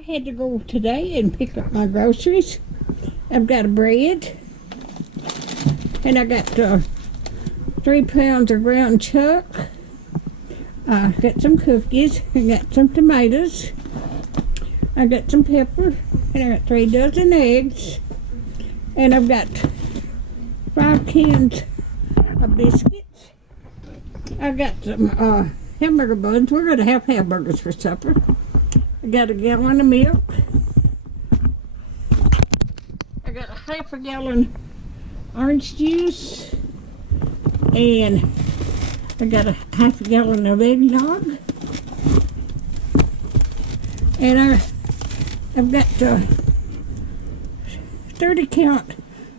I had to go today and pick up my groceries. I've got a bread, and I got 3 pounds of ground chuck. I got some cookies. I got some tomatoes. I got some pepper, and I got 3 dozen eggs, and I've got 5 cans of biscuits. I got some hamburger buns. We're going to have hamburgers for supper. I got a gallon of milk. I got a half a gallon orange juice, and I got a half a gallon of eggnog, and I've got 30 count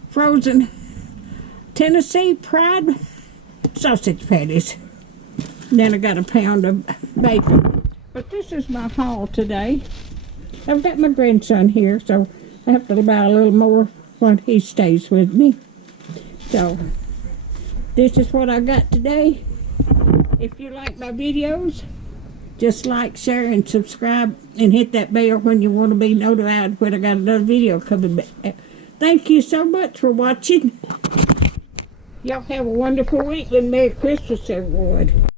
frozen Tennessee Pride sausage patties. And then I got a pound of bacon. But this is my haul today. I've got my grandson here, so I have to buy a little more when he stays with me. So this is what I got today. If you like my videos, just like, share, and subscribe, and hit that bell when you want to be notified when I got another video coming back. Thank you so much for watching. Y'all have a wonderful week, and Merry Christmas, everyone.